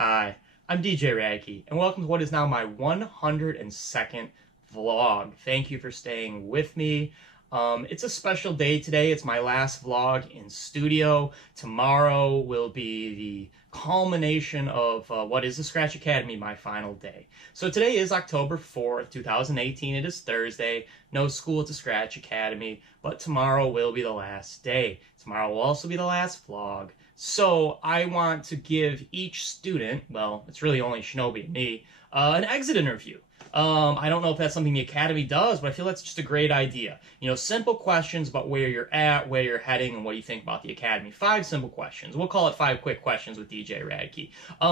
Hi, I'm DJ Rad Key, and welcome to what is now my 102nd vlog. Thank you for staying with me. It's a special day today. It's my last vlog in studio. Tomorrow will be the culmination of what is the Scratch Academy, my final day. So today is October 4th, 2018. It is Thursday. No school at the Scratch Academy, but tomorrow will be the last day. Tomorrow will also be the last vlog. So I want to give each student, well, it's really only Shinobi and me, an exit interview. I don't know if that's something the Academy does, but I feel that's just a great idea. You know, simple questions about where you're at, where you're heading, and what you think about the Academy. 5 simple questions. We'll call it 5 quick questions with DJ Rad Key.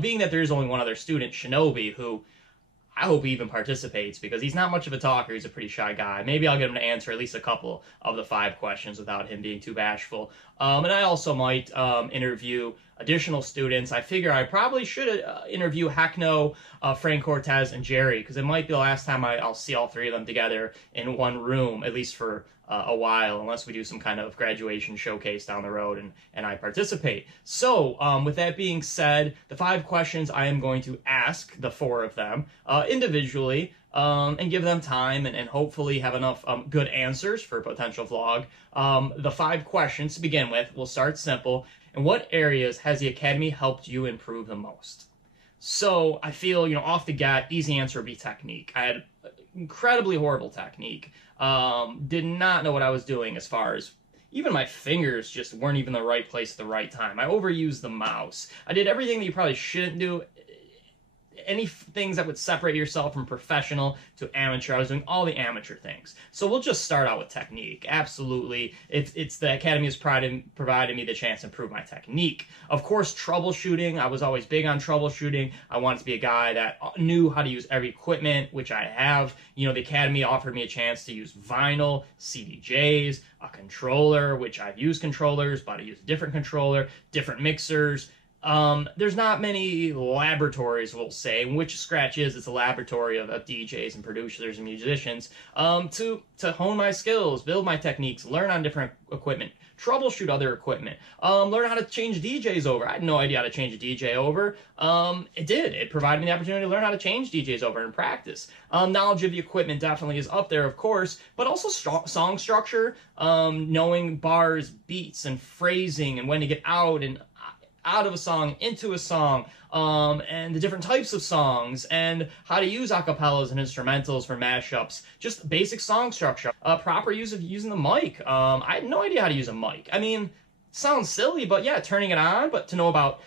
Being that there is only one other student, Shinobi, who I hope he even participates because he's not much of a talker. He's a pretty shy guy. Maybe I'll get him to answer at least a couple of the 5 questions without him being too bashful. And I also might interview additional students. I figure I probably should interview Heckno, Frank Cortez, and Jerry, because it might be the last time I'll see all 3 of them together in one room, at least for a while, unless we do some kind of graduation showcase down the road and I participate. So, with that being said, the 5 questions I am going to ask the 4 of them individually, and give them time and hopefully have enough good answers for a potential vlog. The 5 questions to begin with, we'll start simple. In what areas has the Academy helped you improve the most? So I feel, off the bat, easy answer would be technique. I had incredibly horrible technique. Did not know what I was doing as far as even my fingers just weren't even the right place at the right time. I overused the mouse. I did everything that you probably shouldn't do. Any things that would separate yourself from professional to amateur. I was doing all the amateur things. So we'll just start out with technique. Absolutely. It's the Academy has provided me the chance to improve my technique. Of course, troubleshooting. I was always big on troubleshooting. I wanted to be a guy that knew how to use every equipment, which I have. The Academy offered me a chance to use vinyl, CDJs, a controller, which I've used controllers, but I use a different controller, different mixers. There's not many laboratories, we'll say, which Scratch is. It's a laboratory of DJs and producers and musicians, to hone my skills, build my techniques, learn on different equipment, troubleshoot other equipment, learn how to change DJs over. I had no idea how to change a DJ over. It provided me the opportunity to learn how to change DJs over in practice. Knowledge of the equipment definitely is up there, of course, but also song structure, knowing bars, beats, and phrasing, and when to get out of a song, into a song, and the different types of songs, and how to use acapellas and instrumentals for mashups, just basic song structure, proper use of using the mic. I had no idea how to use a mic. I mean, it sounds silly, but yeah, turning it on, but to know about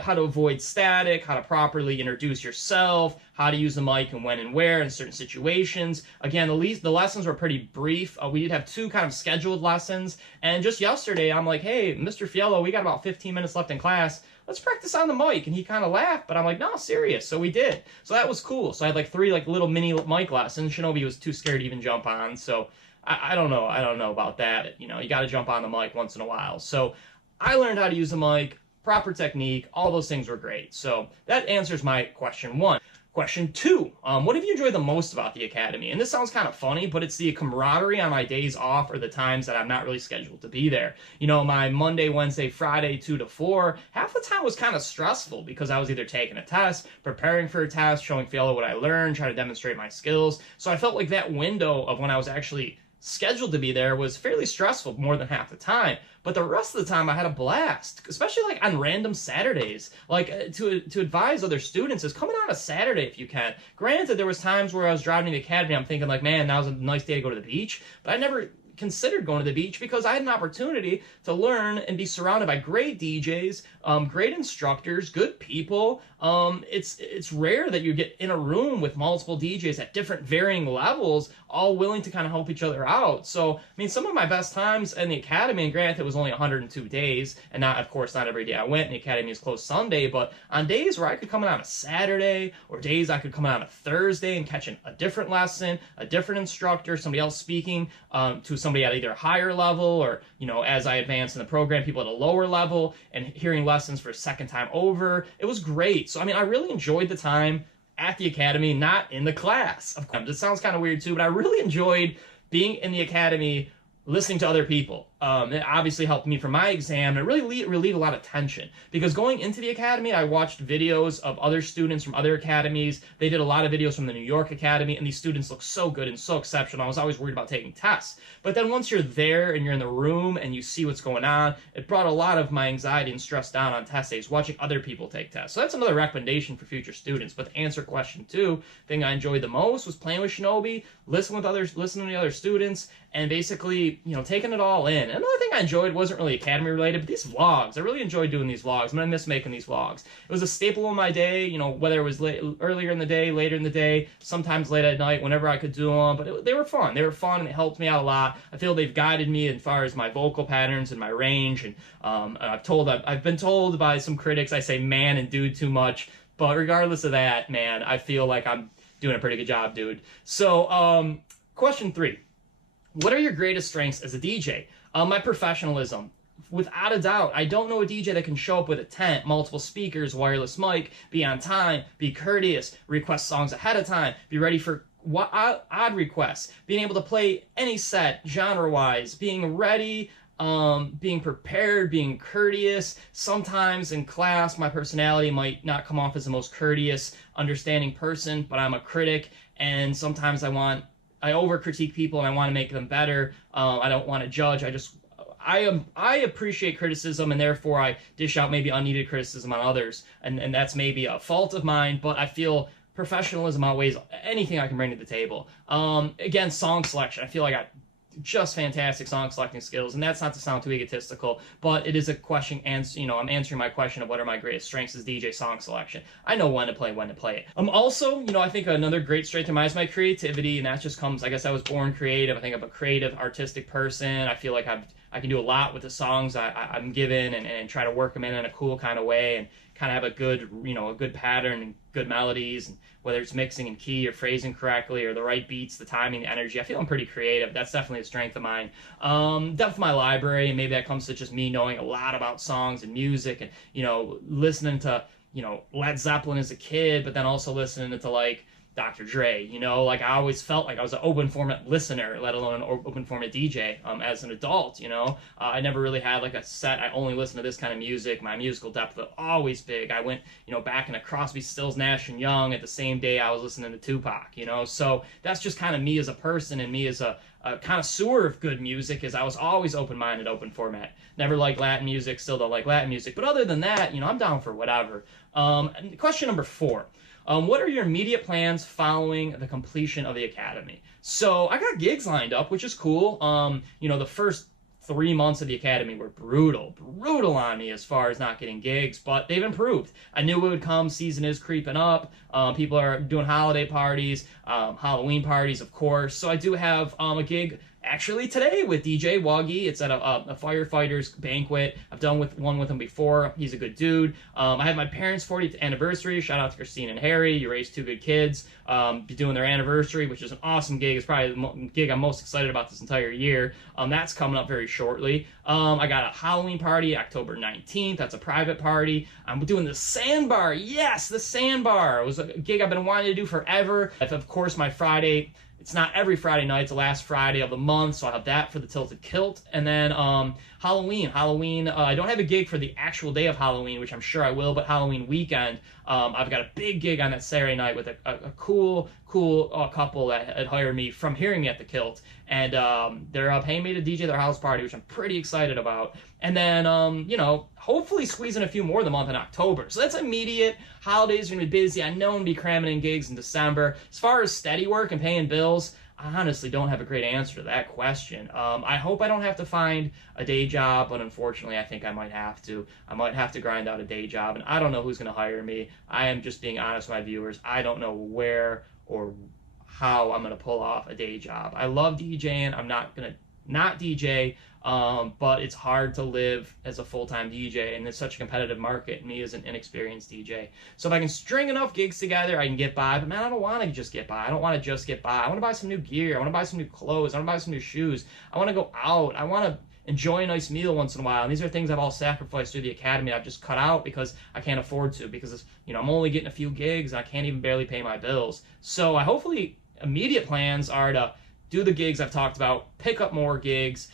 how to avoid static, how to properly introduce yourself, how to use the mic and when and where in certain situations. Again, the lessons were pretty brief. We did have 2 kind of scheduled lessons, and just yesterday I'm like, hey, Mr. Fiello, we got about 15 minutes left in class. Let's practice on the mic. And he kind of laughed, but I'm like, no, serious. So we did. So that was cool. So I had like 3 little mini mic lessons. Shinobi was too scared to even jump on. So I don't know. I don't know about that. You got to jump on the mic once in a while. So I learned how to use the mic, proper technique, all those things were great. So that answers my question 1. Question 2, what have you enjoyed the most about the Academy? And this sounds kind of funny, but it's the camaraderie on my days off or the times that I'm not really scheduled to be there. My Monday, Wednesday, Friday, 2 to 4, half the time was kind of stressful because I was either taking a test, preparing for a test, showing Fiello what I learned, trying to demonstrate my skills. So I felt like that window of when I was actually scheduled to be there was fairly stressful more than half the time, but the rest of the time I had a blast, especially like on random Saturdays. Like to advise other students is coming on a Saturday if you can. Granted, there was times where I was driving to the Academy, I'm thinking like, man, now's a nice day to go to the beach, but I never considered going to the beach because I had an opportunity to learn and be surrounded by great DJs, great instructors, good people. It's rare that you get in a room with multiple DJs at different varying levels, all willing to kind of help each other out. So, I mean, some of my best times in the Academy, and granted it was only 102 days, and not, of course, not every day I went, and the Academy is closed Sunday, but on days where I could come in on a Saturday, or days I could come in on a Thursday and catch a different lesson, a different instructor, somebody else speaking to somebody at either a higher level, or, as I advanced in the program, people at a lower level, and hearing lessons for a second time over. It was great. So, I mean, I really enjoyed the time at the Academy, not in the class. Of course, it sounds kind of weird too, but I really enjoyed being in the Academy, listening to other people, It obviously helped me for my exam, and it really relieved a lot of tension. Because going into the academy, I watched videos of other students from other academies. They did a lot of videos from the New York Academy, and these students look so good and so exceptional. I was always worried about taking tests. But then once you're there and you're in the room and you see what's going on, it brought a lot of my anxiety and stress down on test days, watching other people take tests. So that's another recommendation for future students. But to answer question 2, the thing I enjoyed the most was playing with Shinobi, listening to the other students, and basically, taking it all in. Another thing I enjoyed wasn't really academy related, but these vlogs. I really enjoyed doing these vlogs. I'm gonna miss making these vlogs. It was a staple of my day, whether it was earlier in the day, later in the day, sometimes late at night, whenever I could do them. But they were fun. They were fun, and it helped me out a lot. I feel they've guided me as far as my vocal patterns and my range. And I've been told by some critics I say man and dude too much. But regardless of that, man, I feel like I'm doing a pretty good job, dude. So, question 3. What are your greatest strengths as a DJ? My professionalism. Without a doubt, I don't know a DJ that can show up with a tent, multiple speakers, wireless mic, be on time, be courteous, request songs ahead of time, be ready for odd requests, being able to play any set, genre-wise, being ready, being prepared, being courteous. Sometimes in class, my personality might not come off as the most courteous, understanding person, but I'm a critic, and sometimes I over-critique people and I want to make them better. I don't want to judge. I appreciate criticism, and therefore I dish out maybe unneeded criticism on others. And that's maybe a fault of mine, but I feel professionalism outweighs anything I can bring to the table. Again, song selection. I feel like I just fantastic song selecting skills, and that's not to sound too egotistical, but it is a question, and I'm answering my question of what are my greatest strengths as DJ song selection. I know when to play it. Also, I think another great strength of mine is my creativity, and that just comes, I guess I was born creative. I think I'm a creative, artistic person. I feel like I can do a lot with the songs I'm given, and try to work them in a cool kind of way, and kind of have a good pattern and good melodies, and whether it's mixing in key or phrasing correctly or the right beats, the timing, the energy. I feel I'm pretty creative. That's definitely a strength of mine. Depth of my library, and maybe that comes to just me knowing a lot about songs and music, and listening to Led Zeppelin as a kid, but then also listening to like Dr. Dre, I always felt like I was an open format listener, let alone an open format DJ as an adult, I never really had like a set, I only listen to this kind of music. My musical depth was always big. I went, back into Crosby, Stills, Nash & Young at the same day I was listening to Tupac, so that's just kind of me as a person, and me as a connoisseur of good music, is I was always open-minded, open format. Never liked Latin music, still don't like Latin music, but other than that, I'm down for whatever. Question number 4. What are your immediate plans following the completion of the academy? So I got gigs lined up, which is cool. The first 3 months of the academy were brutal on me as far as not getting gigs, but they've improved. I knew it would come. Season is creeping up. People are doing holiday parties, Halloween parties, of course. So I do have a gig actually today with DJ Wuggy. It's at a firefighters banquet. I've done one with him before. He's a good dude. I had my parents' 40th anniversary. Shout out to Christine and Harry. You raised 2 good kids. Be doing their anniversary, which is an awesome gig. It's probably the gig I'm most excited about this entire year. That's coming up very shortly. I got a Halloween party October 19th. That's a private party. I'm doing the Sandbar. Yes, the Sandbar. It was a gig I've been wanting to do forever. Of course, my Friday. It's not every Friday night. It's the last Friday of the month, so I'll have that for the Tilted Kilt. And then Halloween. I don't have a gig for the actual day of Halloween, which I'm sure I will, but Halloween weekend, I've got a big gig on that Saturday night with a cool couple that had hired me from hearing me at the Kilt. And they're paying me to DJ their house party, which I'm pretty excited about. And then, hopefully squeezing a few more of the month in October. So that's immediate. Holidays are going to be busy. I know I'm going to be cramming in gigs in December. As far as steady work and paying bills, I honestly don't have a great answer to that question. I hope I don't have to find a day job, but unfortunately I think I might have to. I might have to grind out a day job, and I don't know who's going to hire me. I am just being honest with my viewers. I don't know where or how I'm going to pull off a day job. I love DJing. I'm not going to not DJ, but it's hard to live as a full-time DJ, and it's such a competitive market, me as an inexperienced DJ. So if I can string enough gigs together, I can get by, but man, I don't want to just get by. I don't want to just get by. I want to buy some new gear. I want to buy some new clothes. I want to buy some new shoes. I want to go out. I want to enjoy a nice meal once in a while. And these are things I've all sacrificed through the academy. I've just cut out because I can't afford to, because I'm only getting a few gigs and I can't even barely pay my bills. So hopefully immediate plans are to do the gigs I've talked about, pick up more gigs,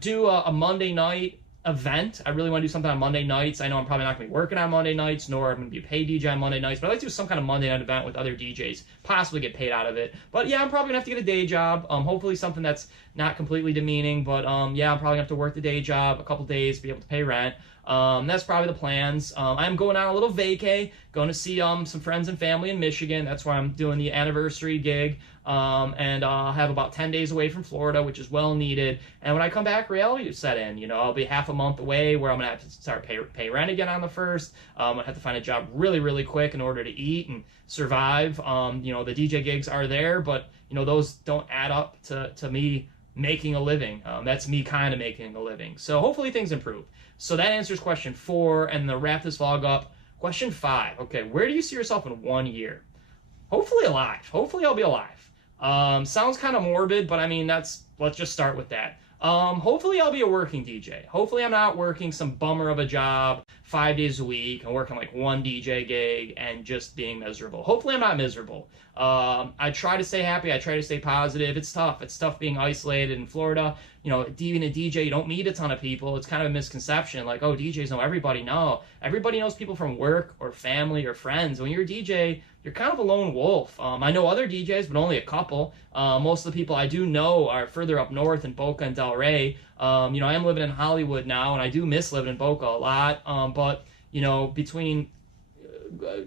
do a Monday night event. I really want to do something on Monday nights. I know I'm probably not going to be working on Monday nights, nor I'm going to be a paid DJ on Monday nights, but I'd like to do some kind of Monday night event with other DJs, possibly get paid out of it. But yeah, I'm probably going to have to get a day job. Hopefully something that's not completely demeaning, but yeah, I'm probably going to have to work the day job a couple days to be able to pay rent. That's probably the plans. I'm going on a little vacay, going to see some friends and family in Michigan. That's where I'm doing the anniversary gig. And I'll have about 10 days away from Florida, which is well needed. And when I come back, reality will set in. You know, I'll be half a month away where I'm going to have to start pay rent again on the 1st. I'm going to have to find a job really, really quick in order to eat and survive. You know, the DJ gigs are there, but, you know, those don't add up to me making a living. That's me kind of making a living. So hopefully things improve. So that answers question 4, and to wrap this vlog up, question 5. Okay, where do you see yourself in 1 year? Hopefully alive. Hopefully I'll be alive. Sounds kind of morbid, but I mean, let's just start with that. Hopefully I'll be a working DJ. Hopefully I'm not working some bummer of a job 5 days a week and working like one DJ gig and just being miserable. Hopefully I'm not miserable. I try to stay happy. I try to stay positive. It's tough. It's tough being isolated in Florida. You know, being a DJ, you don't meet a ton of people. It's kind of a misconception. Like, oh, DJs know everybody. No, everybody knows people from work or family or friends. When you're a DJ, you're kind of a lone wolf. I know other DJs, but only a couple. Most of the people I do know are further up north in Boca and Del Rey. You know, I am living in Hollywood now, and I do miss living in Boca a lot. But, you know, between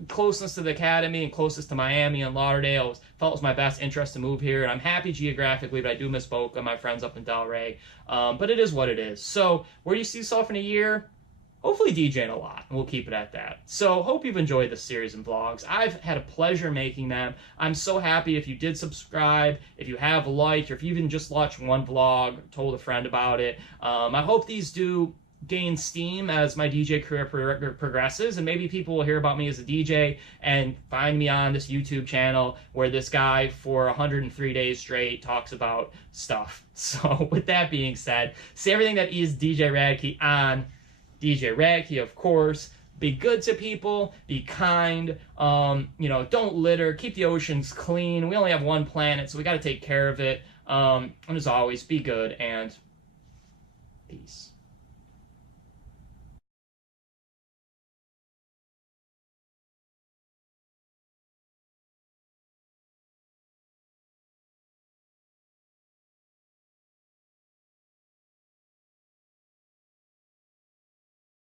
closeness to the Academy and closest to Miami and Lauderdale, felt it was my best interest to move here. And I'm happy geographically, but I do miss Boca, my friends up in Del Rey. But it is what it is. So where do you see yourself in a year? Hopefully DJing a lot, and we'll keep it at that. So hope you've enjoyed this series of vlogs. I've had a pleasure making them. I'm so happy if you did subscribe, if you have liked, or if you even just watched one vlog, told a friend about it. I hope these do gain steam as my DJ career progresses, and maybe people will hear about me as a DJ and find me on this YouTube channel where this guy for 103 days straight talks about stuff. So with that being said, see everything that is DJ Rad Key on DJ Rad Key, of course. Be good to people, be kind, you know, don't litter, keep the oceans clean. We only have one planet, so we got to take care of it. And as always, be good and peace.